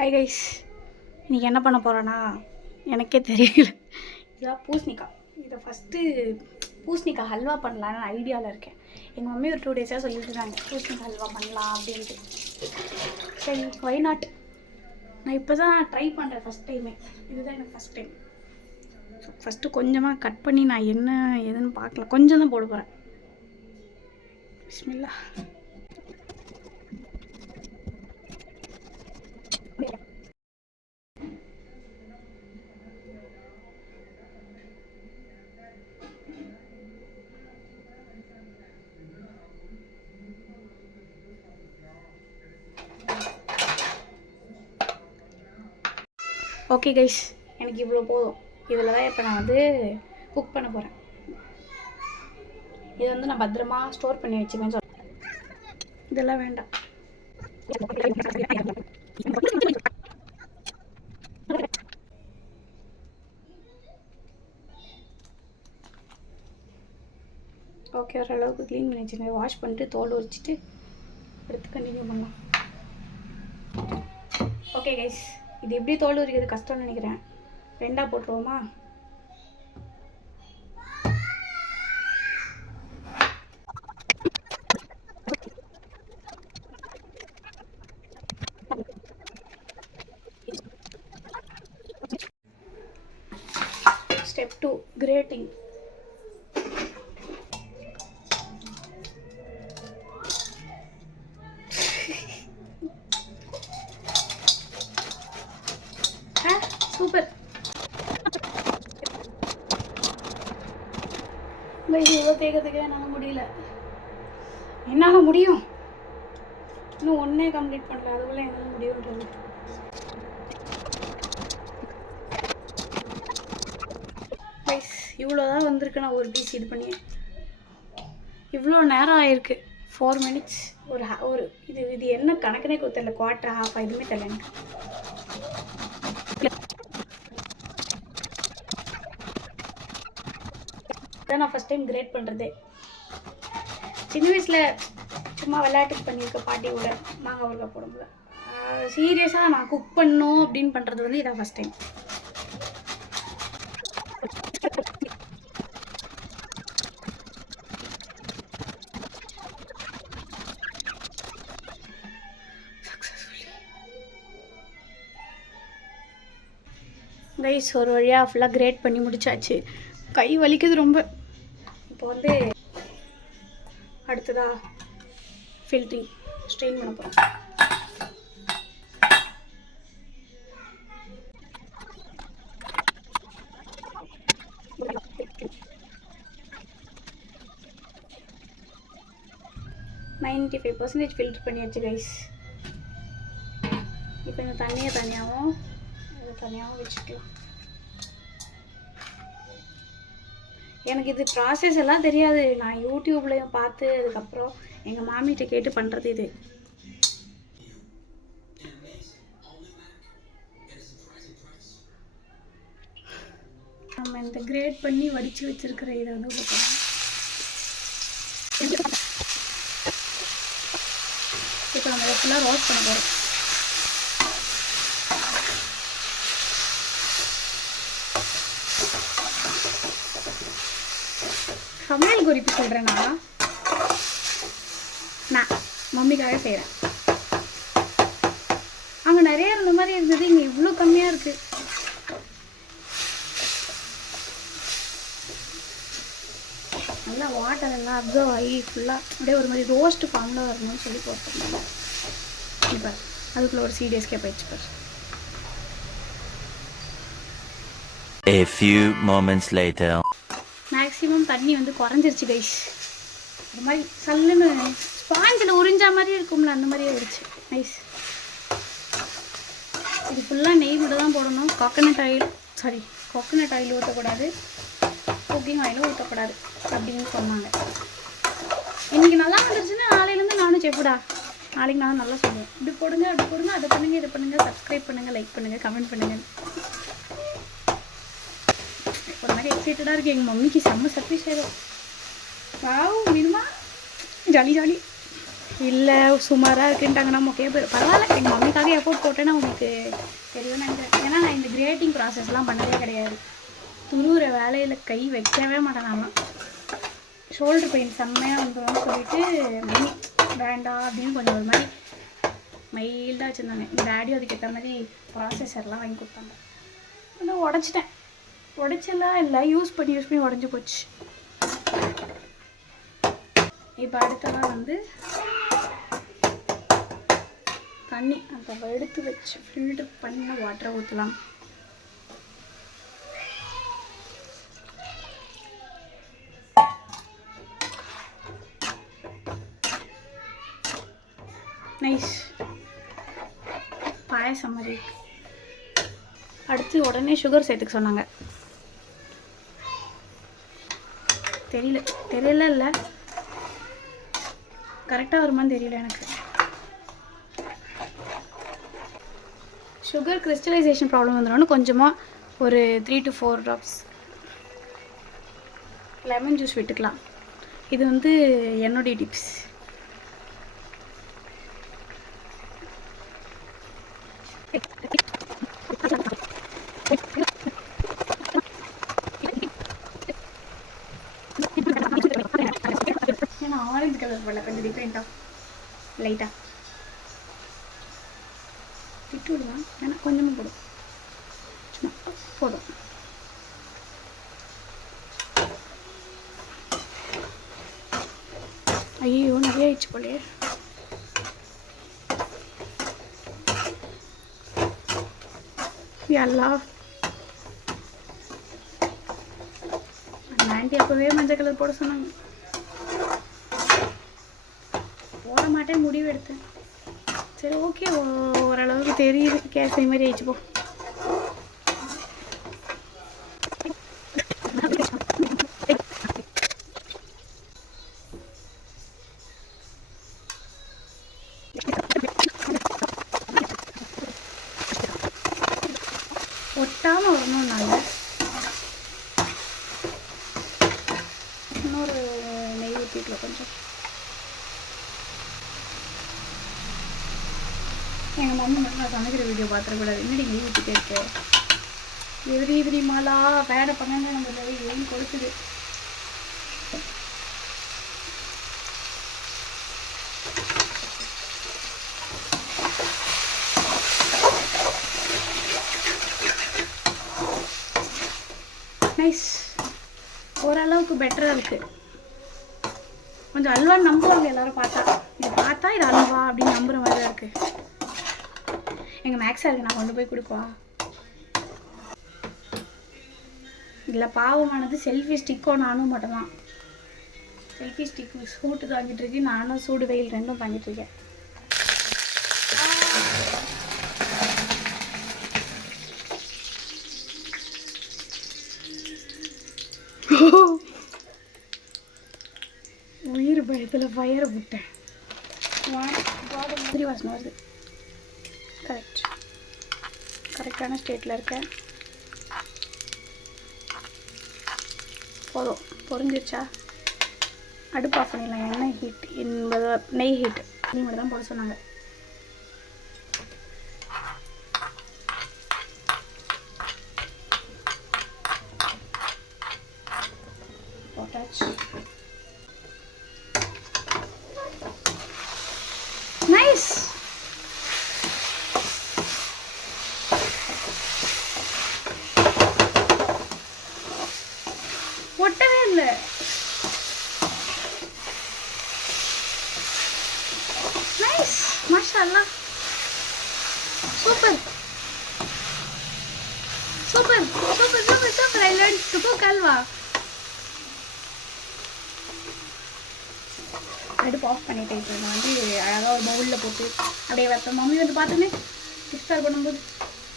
Hi guys, இன்றைக்கி என்ன பண்ண போகிறேன்னா எனக்கே தெரியல. இதான் பூசணிக்காய். இதை ஃபஸ்ட்டு பூசணிக்காய் ஹல்வா பண்ணலான்னு ஐடியாவில் இருக்கேன். எங்கள் மம்மி ஒரு 2 டேஸாக சொல்லிட்டு இருந்தாங்க பூசணிக்காய் ஹல்வா பண்ணலாம் அப்படின்ட்டு. சரி, ஒய் நாட். நான் இப்போ தான் ட்ரை பண்ணுறேன் ஃபஸ்ட் டைமே. இதுதான் எனக்கு ஃபஸ்ட் டைம். ஃபஸ்ட்டு கொஞ்சமாக கட் பண்ணி நான் என்ன ஏதுன்னு பார்க்கலாம். கொஞ்சம் தான் போட போகிறேன். பிஸ்மில்லா. ஓகே கைஸ், எனக்கு இவ்வளோ போதும். இதில் தான் இப்போ நான் வந்து குக் பண்ண போகிறேன். இதை வந்து நான் பத்திரமா ஸ்டோர் பண்ணி வச்சுக்கேன்னு சொல்கிறேன். இதெல்லாம் வேண்டாம். ஓகே, ஓரளவுக்கு க்ளீன் பண்ணி வச்சுருங்க. வாஷ் பண்ணிட்டு தோல் உரிச்சிட்டு எடுத்து கண்டினியூ பண்ணலாம். ஓகே கைஸ், இது எப்படி தோல் உரிக்கிறது கஷ்டம்னு நினைக்கிறேன். 2ஆக போட்டுருவோமா? Step 2, grating. சூப்பர். இவ்வளோ தேக்கிறதுக்கே என்னால் முடியல. என்னால் முடியும். இன்னும் ஒன்றே கம்ப்ளீட் பண்ணல, அதுக்குள்ளே என்னால் முடியுன்றது. கைஸ், இவ்வளோதான் வந்திருக்கு. நான் ஒரு பீஸ் இது பண்ணி இவ்வளோ நேரம் ஆயிருக்கு. 4 minutes. ஒரு இது என்ன கணக்குனே தெரியல. 1/4 1/2 எதுவுமே தெரியல எனக்கு. இதான் நான் ஃபஸ்ட் டைம் கிரேட் பண்ணுறதே. சின்ன வயசில் சும்மா விளையாட்டுக்கு பண்ணியிருக்க பாட்டி கூட மாங்காய் ஊறுகாய் போடும்போது. சீரியஸாக நான் குக் பண்ணோம் அப்படின்னு பண்ணுறது வந்து இதான் ஃபஸ்ட் டைம். கைஸ், ஒரு வழியாக ஃபுல்லாக கிரேட் பண்ணி முடிச்சாச்சு. கை வலிக்குது ரொம்ப. இப்போ வந்து அடுத்ததாக ஃபில்ட்ரிங் ஸ்ட்ரெயின் பண்ண போகிறோம். நைன்டி 95% ஃபில்ட்ரு பண்ணியாச்சு கைஸ். இப்போ இந்த தண்ணியை தனியாகவும் இதை தனியாகவும் வச்சுக்கலாம். எனக்கு இது ப்ராசஸ் எல்லாம் தெரியாது. நான் யூடியூப்லேயும் பார்த்து அதுக்கப்புறம் எங்கள் மாமிகிட்ட கேட்டு பண்ணுறது இது. நம்ம இந்த கிரேட் பண்ணி வடித்து வச்சுருக்கிற இதை வந்து போட்டோம். இப்போ நம்ம ஃபுல்லாக ரோஸ்ட் பண்ண போகிறோம். சமையல் குறிப்பு சொல்கிறேன்னா, நான் மம்மிக்காக செய்கிறேன். அங்கே நிறைய இருந்த மாதிரி இருந்தது, இங்கே இவ்வளோ கம்மியாக இருக்குது. நல்லா வாட்டர் எல்லாம் அப்சர்வ் ஆகி ஃபுல்லாக அப்படியே ஒரு மாதிரி ரோஸ்ட் ஃபார்மில் வரணும்னு சொல்லி போட்டுருந்தாங்க. இப்போ அதுக்குள்ளே ஒரு சீரியஸ்கே போயிடுச்சு. A few moments later. Maximum தண்ணி வந்து குறைஞ்சிருச்சு கைஸ். அது மாதிரி சல்லுன்னு ஸ்பாஞ்சில் உறிஞ்சா மாதிரி இருக்கும்ல, அந்த மாதிரியே இருந்துச்சு. நைஸ். இது ஃபுல்லாக நெய் மட்டும் தான் போடணும். கோகனட் ஆயில் ஊற்றக்கூடாது, குக்கிங் ஆயிலும் ஊற்றக்கூடாது அப்படின்னு சொன்னாங்க. இன்றைக்கி நல்லா வந்துருச்சுன்னா நாளையிலேருந்து நானும் செப்புடா. நாளைக்கு நானும் நல்லா சொல்லுவேன். இப்படி போடுங்க, அப்படி போடுங்க, அதை பண்ணுங்கள், இதை பண்ணுங்கள், சப்ஸ்கிரைப் பண்ணுங்கள், லைக் பண்ணுங்கள், கமெண்ட் பண்ணுங்கள். ஒரு மாதிரி எக்ஸைட்டடாக இருக்குது. எங்கள் மம்மிக்கு செம்ம சர்ப்ரைஸ் ஆயிடும். வாவ், மீனுமா ஜாலி ஜாலி. இல்லை சுமாராக இருக்குன்ட்டாங்கன்னா மொக்கையாக போயிடும். பரவாயில்ல, எங்கள் மம்மிக்காக எஃபோர்ட் போட்டேன்னா உங்களுக்கு கிரேட்டிங் ப்ராசஸ்லாம் பண்ணவே கிடையாது. துருவுற வேலையில் கை வைக்கவே மாட்டேன். நான் ஷோல்டர் பெயின் செம்மையாக வந்துடும் சொல்லிட்டு வேண்டாம் அப்படின்னு கொஞ்சம் ஒரு மாதிரி மைல்டாக வச்சுருந்தாங்க. எங்கள் டேடியும் அதுக்கேற்ற மாதிரி ப்ராசஸர்லாம் வாங்கி கொடுத்தாங்க. ஆனால் உடச்சிட்டேன். உடச்செல்லாம் இல்லை, யூஸ் பண்ணி உடஞ்சி போச்சு. இப்போ அடுத்ததான் வந்து தண்ணி அந்த எடுத்து வச்சு ஃபில்டர் பண்ண வாட்டரை ஊற்றலாம். நைஸ் பாயசம் மாதிரி. அடுத்து உடனே சுகர் சேர்த்துக்க சொன்னாங்க. தெரியல இல்லை கரெக்டாக வருமானு தெரியல எனக்கு. சுகர் கிறிஸ்டலைசேஷன் ப்ராப்ளம் வந்துடும். கொஞ்சமாக ஒரு 3 to 4 drops லெமன் ஜூஸ் விட்டுக்கலாம். இது வந்து என்னுடைய டிப்ஸ். ஏன்னா ஆரஞ்சு கலர் போடல, கொஞ்சம் டிஃப்ரெண்ட்டாக லைட்டாக விட்டு விடுவேன். ஏன்னா கொஞ்சமாக போடும், சும்மா போதும். ஐயோ நிறைய ஆயிடுச்சு போலே. எல்லாம் ஆண்டி அப்போவே மஞ்சள் கலர் போட சொன்னாங்க. போட மாட்டேன் முடிவு எடுத்தேன். சரி ஓகே, ஓரளவுக்கு தெரியுது. கேசரி மாதிரி ஆயிடுச்சு போ. ஒட்டாமல் வரணும்னால இன்னொரு நெய் ஊற்றிக்கலாம் கொஞ்சம். எங்கள் மம்மி மட்டும் நான் சமைக்கிற வீடியோ பார்த்துடக்கூடாது. என்னடி நெய் ஊற்றிட்டே இருக்கேன் எதிரி மாலா வேலை பண்ணாங்க. நம்ம ஏன் கொடுக்குது. நைஸ், ஓரளவுக்கு பெட்டராக இருக்குது. கொஞ்சம் அல்வான்னு நம்புவாங்க எல்லோரும் பார்த்தா. இது பார்த்தா இது அல்வா அப்படின்னு நம்புகிற மாதிரி தான் இருக்குது. எங்கள் மேக்ஸாக இருக்குது, நான் கொண்டு போய் கொடுப்பா. இல்லை பாவமானது செல்ஃபி ஸ்டிக்கோ நானும் மட்டும்தான். செல்ஃபி ஸ்டிக் சூட்டு தாங்கிட்டு இருக்கு, நானும் சூடு வெயில் ரெண்டும் தாங்கிட்டு இருக்கேன். உயிர் பயத்தில் ஃபயரை விட்டேன். மாதிரி வாசனை வருது. கரெக்டான ஸ்டேட்டில் இருக்கேன். போதும், பொரிஞ்சிருச்சா? அடுப்பு ஆஃப் பண்ணிடலாம். எண்ணெய் ஹீட் என்பது நெய் ஹீட் நீ மட்டும் தான் போட சொன்னாங்க. போட்டாச்சு. நைஸ். ஒட்டவே இல்லை. நைஸ், மாஷாஅல்லாஹ். Super super super super super. I learned to cook halwa. அடுப்பு ஆஃப் பண்ணிட்டேன். இப்போ நான் வந்து அழகாக ஒரு பவுலில் போட்டு அப்படியே வைப்பேன். மம்மி வந்து பார்த்துன்னு இஃப்தார் பண்ணும்போது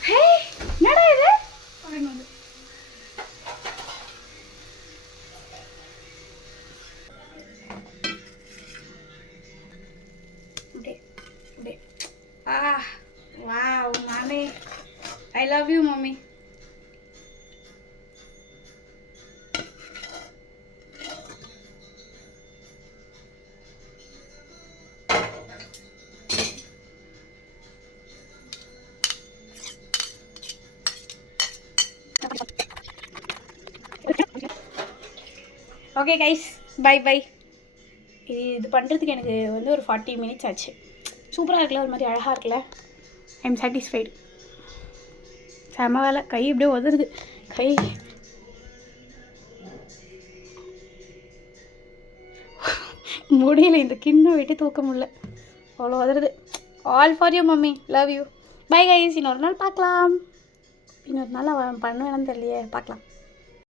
ஹே என்னடா இது அப்படின்னு வந்து அப்படியே அப்படியே வாவ் மாமி, I love you mummy. Okay guys, bye bye. இது பண்ணுறதுக்கு எனக்கு வந்து ஒரு 40 minutes ஆச்சு. சூப்பராக இருக்குல்ல, ஒரு மாதிரி அழகாக இருக்குல்ல. I am satisfied. செம வேலை. கை இப்படியே உதறுது. கை முடியல, இந்த கிண்ணம் விட்டு தூக்க முடியல, அவ்வளோ உதறுது. All for you mummy, love you. Bye guys, இன்னொரு நாள் பார்க்கலாம். இன்னொரு நாள் அவன் பண்ணுவேன்னு தெரியலையே, பார்க்கலாம்.